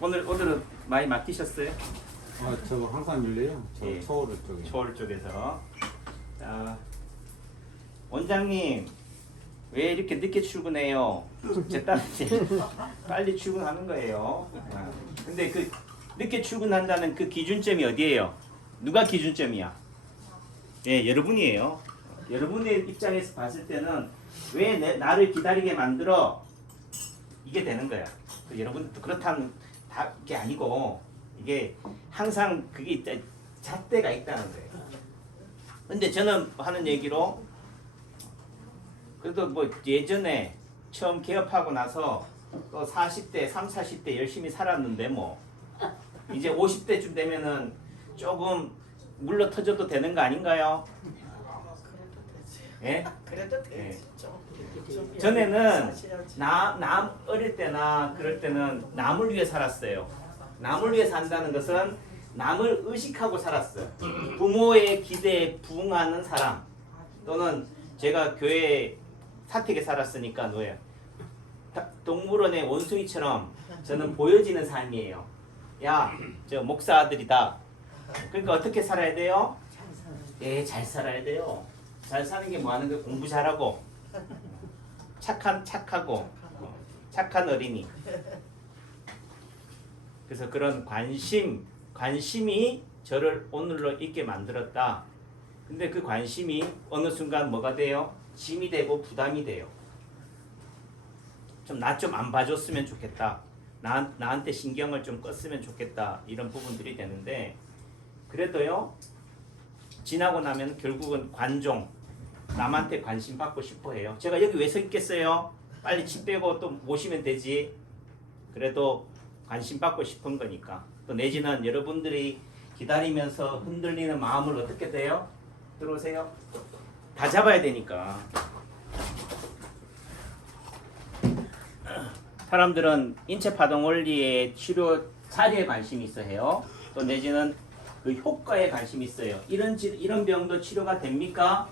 오늘은 많이 맡기셨어요? 저거 항상 밀려요. 저 예. 서울 쪽에. 서울 쪽에서. 자, 원장님 왜 이렇게 늦게 출근해요? 제 딸이 빨리 출근하는 거예요. 근데 그 늦게 출근한다는 그 기준점이 어디예요? 누가 기준점이야? 예, 여러분이에요. 여러분의 입장에서 봤을 때는 왜 나를 기다리게 만들어? 이게 되는 거야. 여러분도 그렇다는 게 아니고 이게 항상 그게 잣대가 있다는 거예요. 근데 저는 하는 얘기로 그래도 뭐 예전에 처음 개업하고 나서 또 40대, 30, 40대 열심히 살았는데 뭐 이제 50대쯤 되면은 조금 물러 터져도 되는 거 아닌가요? 예? 그래도 되지. 예. 좀 전에는 사셔야지. 남 어릴 때나 그럴 때는 남을 위해 살았어요. 남을 위해 산다는 것은 남을 의식하고 살았어요. 부모의 기대에 부응하는 사람 또는 제가 교회 사택에 살았으니까 뭐예요? 동물원의 원숭이처럼 저는 보여지는 삶이에요. 야, 저 목사 아들이다. 그러니까 어떻게 살아야 돼요? 예, 잘 살아야 돼요. 잘 사는 게 뭐 하는 거 공부 잘하고 착하고 착한 어린이. 그래서 그런 관심이 저를 오늘로 있게 만들었다. 근데 그 관심이 어느 순간 뭐가 돼요? 짐이 되고 부담이 돼요. 좀 나 좀 안 봐줬으면 좋겠다. 나한테 신경을 좀 껐으면 좋겠다. 이런 부분들이 되는데 그래도요. 지나고 나면 결국은 관종, 남한테 관심 받고 싶어 해요. 제가 여기 왜 서 있겠어요? 빨리 침 빼고 또 모시면 되지. 그래도 관심 받고 싶은 거니까. 또 내지는 여러분들이 기다리면서 흔들리는 마음을 어떻게 돼요? 들어오세요. 다 잡아야 되니까. 사람들은 인체파동 원리의 치료 사례에 관심이 있어 해요. 또 내지는 그 효과에 관심이 있어요. 이런 병도 치료가 됩니까?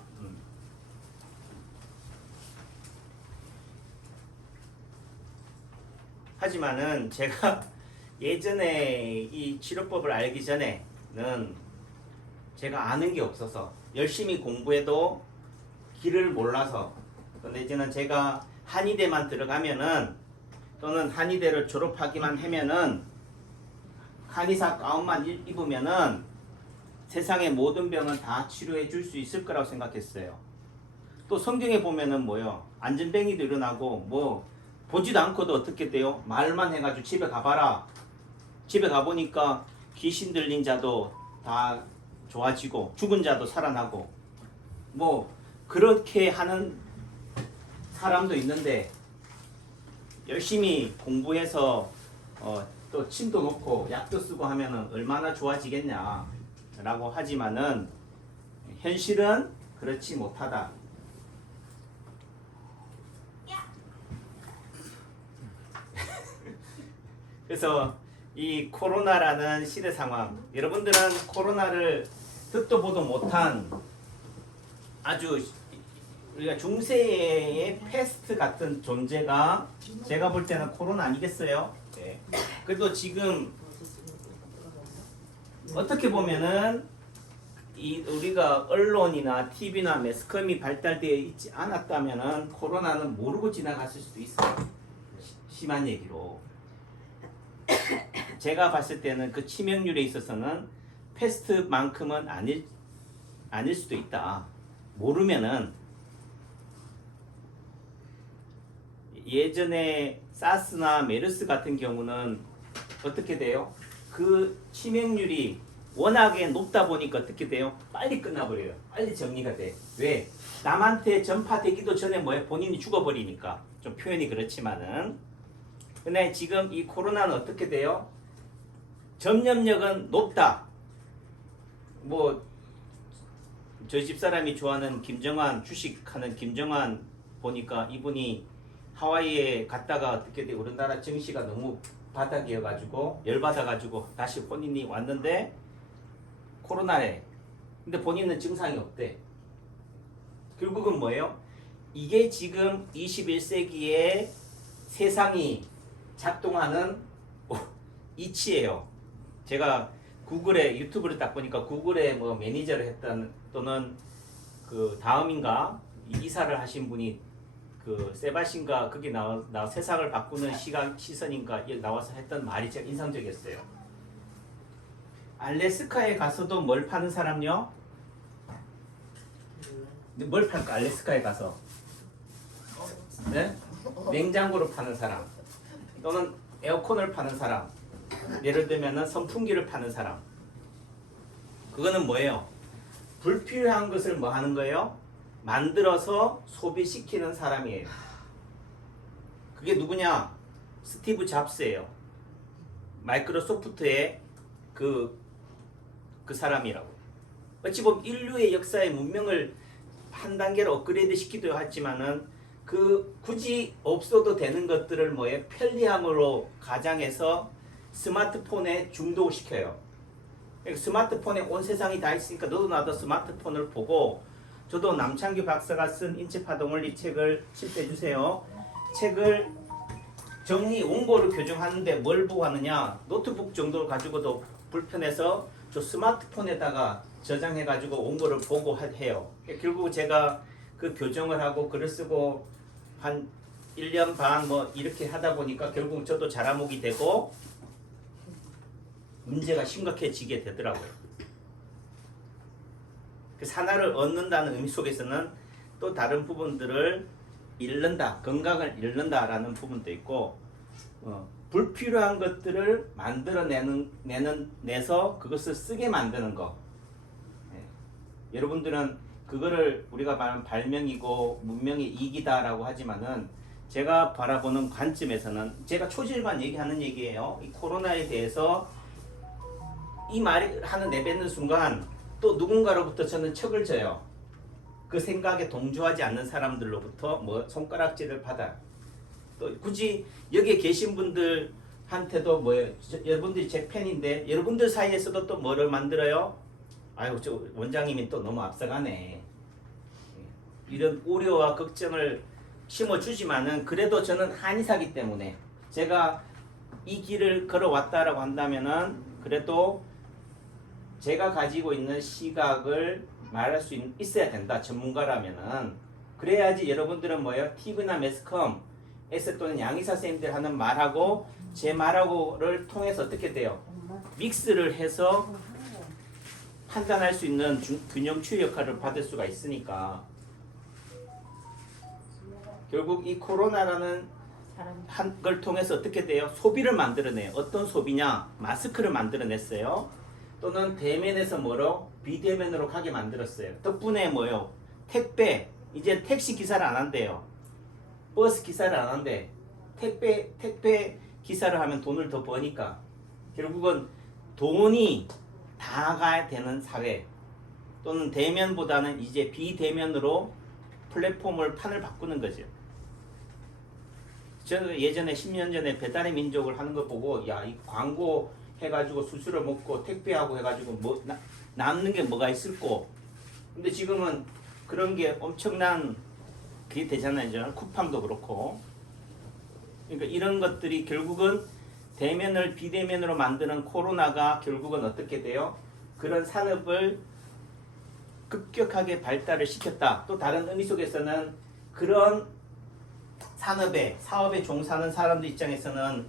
하지만은 제가 예전에 이 치료법을 알기 전에는 제가 아는 게 없어서 열심히 공부해도 길을 몰라서 또 내지는 제가 한의대만 들어가면은 또는 한의대를 졸업하기만 하면은 한의사 가운만 입으면은 세상의 모든 병은 다 치료해 줄 수 있을 거라고 생각했어요. 또 성경에 보면은 뭐요? 안전뱅이도 일어나고 뭐 보지도 않고도 어떻게 돼요? 말만 해가지고 집에 가봐라. 집에 가보니까 귀신 들린 자도 다 좋아지고 죽은 자도 살아나고 뭐 그렇게 하는 사람도 있는데 열심히 공부해서 또 침도 놓고 약도 쓰고 하면은 얼마나 좋아지겠냐 라고 하지만은 현실은 그렇지 못하다. 그래서 이 코로나라는 시대 상황, 여러분들은 코로나를 듣도 보도 못한 아주 우리가 중세의 패스트 같은 존재가 제가 볼 때는 코로나 아니겠어요? 네. 그래도 지금 어떻게 보면은 우리가 언론이나 TV나 매스컴이 발달되어 있지 않았다면은 코로나는 모르고 지나갔을 수도 있어요. 심한 얘기로. 제가 봤을 때는 그 치명률에 있어서는 패스트만큼은 아닐 수도 있다. 모르면은 예전에 사스나 메르스 같은 경우는 어떻게 돼요? 그 치명률이 워낙에 높다 보니까 어떻게 돼요? 빨리 끝나버려요. 빨리 정리가 돼. 왜? 남한테 전파되기도 전에 뭐예요? 본인이 죽어버리니까. 좀 표현이 그렇지만은. 근데 지금 이 코로나는 어떻게 돼요? 전염력은 높다. 뭐 저희 집사람이 좋아하는 김정환, 주식하는 김정환 보니까 이분이 하와이에 갔다가 어떻게 돼? 우리나라 증시가 너무 바닥이어가지고 열받아가지고 다시 본인이 왔는데 코로나에. 근데 본인은 증상이 없대. 결국은 뭐예요? 이게 지금 21세기에 세상이 작동하는 이치예요. 제가 구글에 유튜브를 딱 보니까 구글에 뭐 매니저를 했던 또는 그 다음인가 이사를 하신 분이 그 세바신가 거기 나와 세상을 바꾸는 시선인가 나와서 했던 말이 제가 인상적이었어요. 알래스카에 가서도 뭘 파는 사람요? 뭘 팔까 알래스카에 가서? 네? 냉장고를 파는 사람 또는 에어컨을 파는 사람, 예를 들면은 선풍기를 파는 사람. 그거는 뭐예요? 불필요한 것을 뭐 하는 거예요? 만들어서 소비시키는 사람이에요. 그게 누구냐? 스티브 잡스예요. 마이크로소프트의 그 사람이라고. 어찌 보면 인류의 역사의 문명을 한 단계로 업그레이드 시키기도 하지만은 그 굳이 없어도 되는 것들을 뭐에 편리함으로 가장해서 스마트폰에 중독시켜요. 그러니까 스마트폰에 온 세상이 다 있으니까 너도 나도 스마트폰을 보고, 저도 남창규 박사가 쓴 인체파동을 이 책을 실패해 주세요. 책을 정리 원고를 교정하는데 뭘 보고 하느냐? 노트북 정도를 가지고도 불편해서 저 스마트폰에다가 저장해 가지고 원고를 보고 해요. 결국 제가 그 교정을 하고 글을 쓰고 한 1년 반 뭐 이렇게 하다 보니까 결국 저도 자라목이 되고 문제가 심각해지게 되더라고요. 그 산화를 얻는다는 의미 속에서는 또 다른 부분들을 잃는다, 건강을 잃는다라는 부분도 있고, 불필요한 것들을 내서 그것을 쓰게 만드는 거. 여러분들은 그거를 우리가 말하는 발명이고 문명의 이익이다라고 하지만은 제가 바라보는 관점에서는 제가 초질관 얘기하는 얘기예요. 이 코로나에 대해서 이 말을 하는 내뱉는 순간 또 누군가로부터 저는 척을 져요. 그 생각에 동조하지 않는 사람들로부터 뭐 손가락질을 받아. 또 굳이 여기에 계신 분들한테도 뭐예요? 여러분들이 제 팬인데 여러분들 사이에서도 또 뭐를 만들어요? 아유, 저 원장님이 또 너무 앞서가네. 이런 우려와 걱정을 심어주지만은 그래도 저는 한의사기 때문에 제가 이 길을 걸어왔다라고 한다면은 그래도 제가 가지고 있는 시각을 말할 수 있어야 된다. 전문가라면은. 그래야지 여러분들은 뭐예요? TV나 매스컴에서 또는 양의사 선생님들 하는 말하고 제 말하고를 통해서 어떻게 돼요? 믹스를 해서 판단할 수 있는 균형추 역할을 받을 수가 있으니까. 결국 이 코로나라는 한 걸 통해서 어떻게 돼요? 소비를 만들어내요. 어떤 소비냐? 마스크를 만들어냈어요. 또는 대면에서 뭐로? 비대면으로 가게 만들었어요. 덕분에 뭐요? 택배, 이제 택시 기사를 안 한대요. 버스 기사를 안 한대. 택배 기사를 하면 돈을 더 버니까 결국은 돈이 다 가야 되는 사회, 또는 대면보다는 이제 비대면으로 플랫폼을 판을 바꾸는 거죠. 저는 예전에 10년 전에 배달의 민족을 하는 거 보고 야, 이 광고 해가지고 수수료 먹고 택배하고 해가지고 뭐 남는 게 뭐가 있을꼬. 근데 지금은 그런 게 엄청난 그게 되잖아요. 쿠팡도 그렇고. 그러니까 이런 것들이 결국은 대면을 비대면으로 만드는 코로나가 결국은 어떻게 돼요? 그런 산업을 급격하게 발달을 시켰다. 또 다른 의미 속에서는 그런 사업에 종사하는 사람들 입장에서는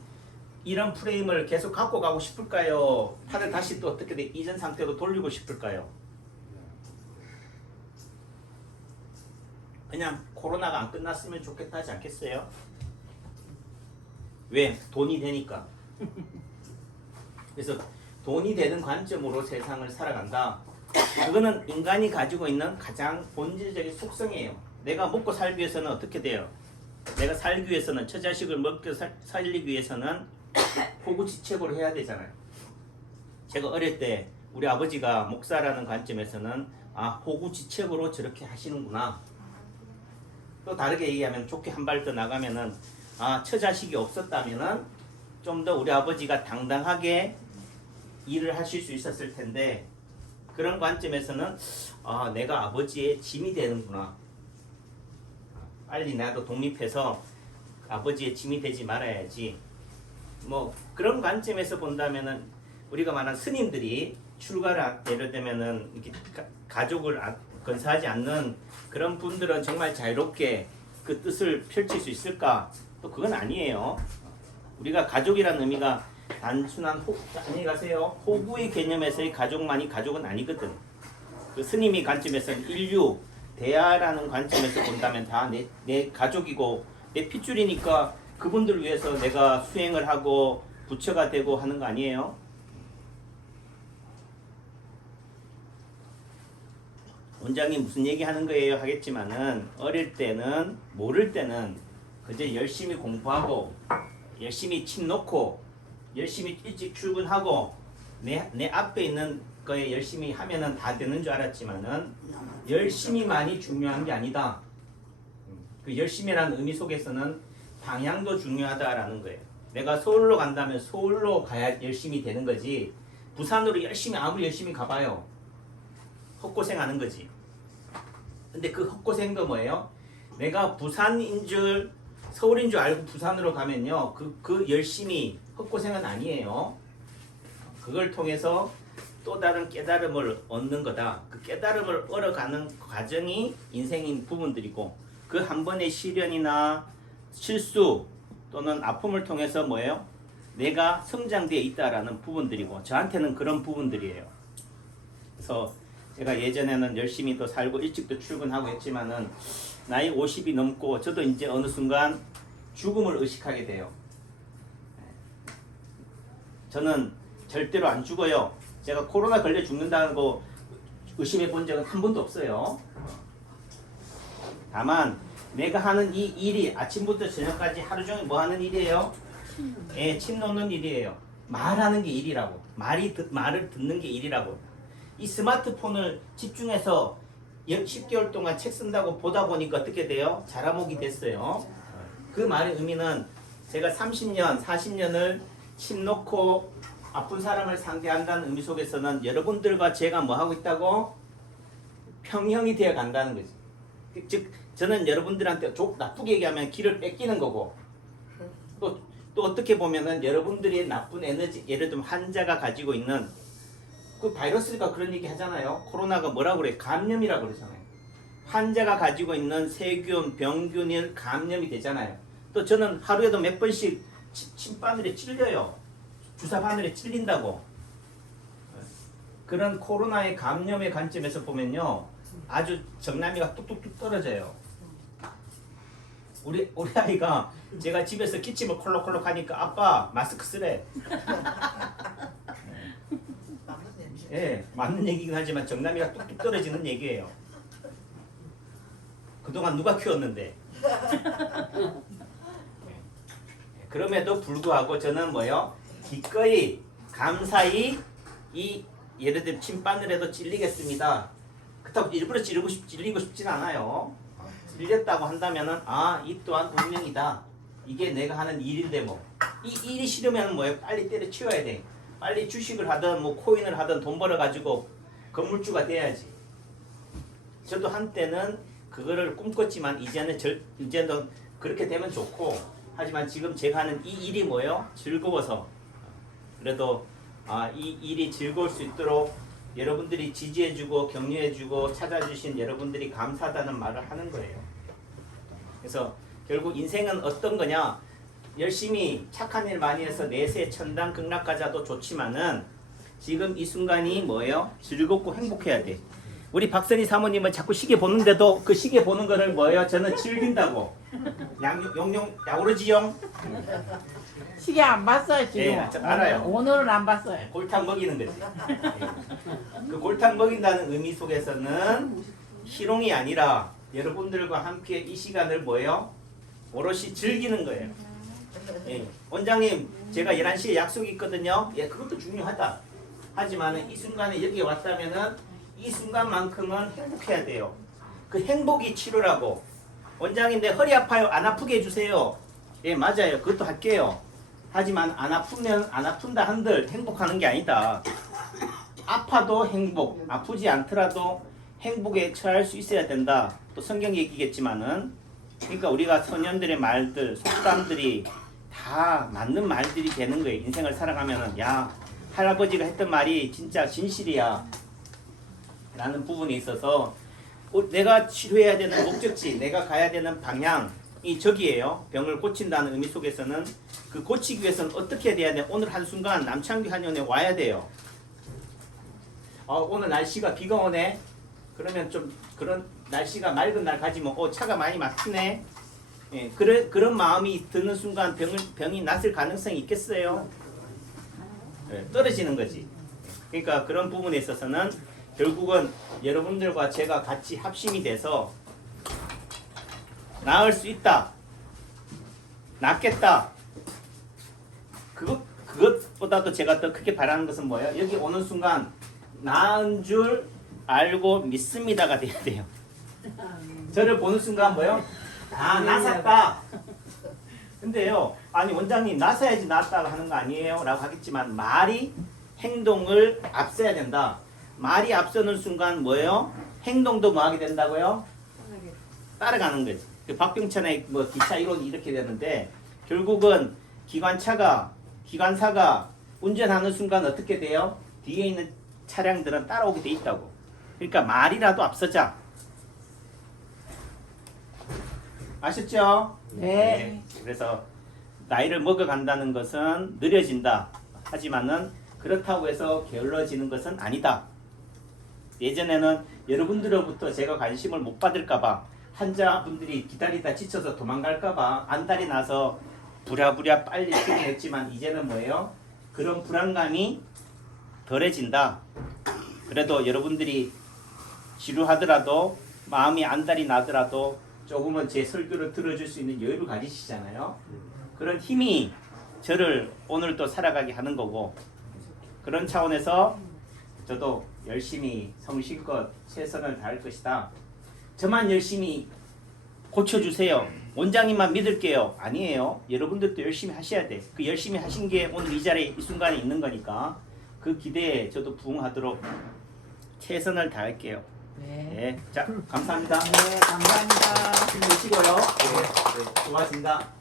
이런 프레임을 계속 갖고 가고 싶을까요? 판을 다시 또 어떻게 돼? 이전 상태로 돌리고 싶을까요? 그냥 코로나가 안 끝났으면 좋겠다 하지 않겠어요? 왜? 돈이 되니까. 그래서 돈이 되는 관점으로 세상을 살아간다. 그거는 인간이 가지고 있는 가장 본질적인 속성이에요. 내가 먹고 살기 위해서는 어떻게 돼요? 내가 살기 위해서는 처자식을 먹고 살리기 위해서는 호구지책으로 해야 되잖아요. 제가 어릴 때 우리 아버지가 목사라는 관점에서는 호구지책으로 저렇게 하시는구나. 또 다르게 얘기하면 좋게 한 발 더 나가면은 처자식이 없었다면은 좀 더 우리 아버지가 당당하게 일을 하실 수 있었을 텐데, 그런 관점에서는 내가 아버지의 짐이 되는구나. 빨리 나도 독립해서 아버지의 짐이 되지 말아야지. 뭐 그런 관점에서 본다면은 우리가 말한 스님들이 출가를 예를 들면은 이렇게 가족을 건사하지 않는 그런 분들은 정말 자유롭게 그 뜻을 펼칠 수 있을까? 또 그건 아니에요. 우리가 가족이라는 의미가 단순한 안녕히 가세요. 호구의 개념에서의 가족만이 가족은 아니거든. 그 스님이 관점에서는 인류 대하라는 관점에서 본다면 다 내 가족이고 내 핏줄이니까 그분들을 위해서 내가 수행을 하고 부처가 되고 하는 거 아니에요? 원장님 무슨 얘기 하는 거예요 하겠지만은 어릴 때는 모를 때는 그저 열심히 공부하고 열심히 침 놓고 열심히 일찍 출근하고 내 앞에 있는 거에 열심히 하면은 다 되는 줄 알았지만은 열심히만이 중요한 게 아니다. 그 열심히라는 의미 속에서는 방향도 중요하다라는 거예요. 내가 서울로 간다면 서울로 가야 열심히 되는 거지. 부산으로 아무리 열심히 가봐요. 헛고생하는 거지. 근데 그 헛고생도 뭐예요? 내가 부산인 줄 서울인 줄 알고 부산으로 가면요. 그 열심히 헛고생은 아니에요. 그걸 통해서 또 다른 깨달음을 얻는 거다. 그 깨달음을 얻어가는 과정이 인생인 부분들이고 그 한 번의 시련이나 실수 또는 아픔을 통해서 뭐예요? 내가 성장되어 있다라는 부분들이고 저한테는 그런 부분들이에요. 그래서 제가 예전에는 열심히 또 살고 일찍도 출근하고 했지만은 나이 50이 넘고 저도 이제 어느 순간 죽음을 의식하게 돼요. 저는 절대로 안 죽어요. 제가 코로나 걸려 죽는다는 거 의심해 본 적은 한 번도 없어요. 다만 내가 하는 이 일이 아침부터 저녁까지 하루 종일 뭐 하는 일이에요? 침 놓는 일이에요. 말하는 게 일이라고. 말을 듣는 게 일이라고. 이 스마트폰을 집중해서 10개월 동안 책 쓴다고 보다 보니까 어떻게 돼요? 자라목이 됐어요. 그 말의 의미는 제가 30년, 40년을 침 놓고 아픈 사람을 상대한다는 의미 속에서는 여러분들과 제가 뭐 하고 있다고? 평형이 되어 간다는 거지. 즉 저는 여러분들한테 나쁘게 얘기하면 기를 뺏기는 거고 또 어떻게 보면은 여러분들이 나쁜 에너지 예를 들면 환자가 가지고 있는 그 바이러스가 그런 얘기 하잖아요. 코로나가 뭐라고 그래? 감염이라고 그러잖아요. 환자가 가지고 있는 세균, 병균이 감염이 되잖아요. 또 저는 하루에도 몇 번씩 침바늘에 찔려요. 주사 바늘에 찔린다고. 그런 코로나의 감염의 관점에서 보면요. 아주 정남이가 뚝뚝뚝 떨어져요. 우리 아이가 제가 집에서 기침을 콜록콜록 하니까 아빠 마스크 쓰래. 예, 맞는 얘기긴 하지만 정남이가 뚝뚝 떨어지는 얘기예요. 그동안 누가 키웠는데. 그럼에도 불구하고 저는 뭐요? 기꺼이 감사히 이 예를 들면 침바늘에도 찔리겠습니다. 그렇다고 일부러 찔리고 싶진 않아요. 찔렸다고 한다면은 이 또한 운명이다. 이게 내가 하는 일인데 뭐. 이 일이 싫으면 뭐예요? 빨리 때려치워야 돼. 빨리 주식을 하든 뭐 코인을 하든 돈 벌어가지고 건물주가 돼야지. 저도 한때는 그거를 꿈꿨지만 이제는 그렇게 되면 좋고 하지만 지금 제가 하는 이 일이 뭐예요? 즐거워서 그래도 이 일이 즐거울 수 있도록 여러분들이 지지해주고 격려해주고 찾아주신 여러분들이 감사하다는 말을 하는 거예요. 그래서 결국 인생은 어떤 거냐? 열심히 착한 일 많이 해서 내세 천당 극락가자도 좋지만은 지금 이 순간이 뭐예요? 즐겁고 행복해야 돼. 우리 박선희 사모님은 자꾸 시계 보는데도 그 시계 보는 거를 뭐예요? 저는 즐긴다고. 용용 야오르지용. 시계 안 봤어요 지금. 예, 알아요. 오늘은 안 봤어요. 골탕 먹이는 거지. 그 골탕 먹인다는 의미 속에서는 희롱이 아니라 여러분들과 함께 이 시간을 뭐예요? 오롯이 즐기는 거예요. 예. 원장님, 제가 11시에 약속이 있거든요. 예, 그것도 중요하다. 하지만 이 순간에 여기 왔다면은 이 순간만큼은 행복해야 돼요. 그 행복이 치료라고. 원장님, 내 허리 아파요. 안 아프게 해주세요. 예, 맞아요. 그것도 할게요. 하지만 안 아프면 안 아픈다 한들 행복하는 게 아니다. 아파도 행복, 아프지 않더라도 행복에 처할 수 있어야 된다. 또 성경 얘기겠지만은 그러니까 우리가 선현들의 말들, 속담들이 다 맞는 말들이 되는 거예요. 인생을 살아가면은 야 할아버지가 했던 말이 진짜 진실이야 라는 부분이 있어서 내가 치료해야 되는 목적지, 내가 가야 되는 방향이 저기예요. 병을 고친다는 의미 속에서는 그 고치기 위해서는 어떻게 돼야 돼? 오늘 한순간 남창규 한의원에 와야 돼요. 오늘 날씨가 비가 오네. 그러면 좀 그런 날씨가 맑은 날 가지면 차가 많이 막히네. 예, 그런 마음이 드는 순간 병이 낫을 가능성이 있겠어요? 예, 떨어지는 거지. 그러니까 그런 부분에 있어서는 결국은 여러분들과 제가 같이 합심이 돼서 나을 수 있다. 낫겠다. 그것보다도 제가 더 크게 바라는 것은 뭐예요? 여기 오는 순간 나은 줄 알고 믿습니다가 돼야 돼요. 저를 보는 순간 뭐예요? 나섰다. 근데요, 아니 원장님 나서야지 낫다 하는 거 아니에요? 라고 하겠지만 말이 행동을 앞서야 된다. 말이 앞서는 순간 뭐예요? 행동도 뭐 하게 된다고요? 따라가는 거지. 그 박병천의 뭐 기차 이론이 이렇게 되는데 결국은 기관사가 운전하는 순간 어떻게 돼요? 뒤에 있는 차량들은 따라오게 돼 있다고. 그러니까 말이라도 앞서자. 아셨죠? 네. 그래서 나이를 먹어간다는 것은 느려진다. 하지만은 그렇다고 해서 게을러지는 것은 아니다. 예전에는 여러분들로부터 제가 관심을 못 받을까봐 환자분들이 기다리다 지쳐서 도망갈까봐 안달이 나서 부랴부랴 빨리 퇴근했지만 이제는 뭐예요? 그런 불안감이 덜해진다. 그래도 여러분들이 지루하더라도 마음이 안달이 나더라도 조금은 제 설교를 들어줄 수 있는 여유를 가지시잖아요. 그런 힘이 저를 오늘도 살아가게 하는 거고 그런 차원에서 저도 열심히 성실껏 최선을 다할 것이다. 저만 열심히 고쳐주세요. 원장님만 믿을게요. 아니에요. 여러분들도 열심히 하셔야 돼. 그 열심히 하신 게 오늘 이 자리에 이 순간에 있는 거니까 그 기대에 저도 부응하도록 최선을 다할게요. 네. 네. 자, 감사합니다. 네, 감사합니다. 힘내시고요. 네, 수고하셨습니다.